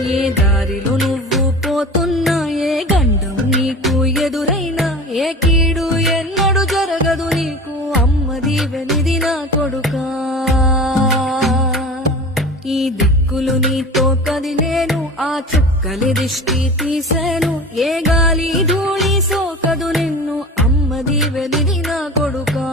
ఏ దారిలో నువ్వు పోతున్నా, ఏ గండం నీకు ఎదురైనా, ఏ కీడు ఎన్నడు జరగదు నీకు, అమ్మ దీవెనిది నా కొడుకా. ఈ దిక్కులు నీతో కదిలేను, ఆ చుక్కలి దిష్టి తీసేను, ఏ గాలి ధూళి సోకదు నిన్ను, అమ్మ దీవెనిది నా కొడుకా.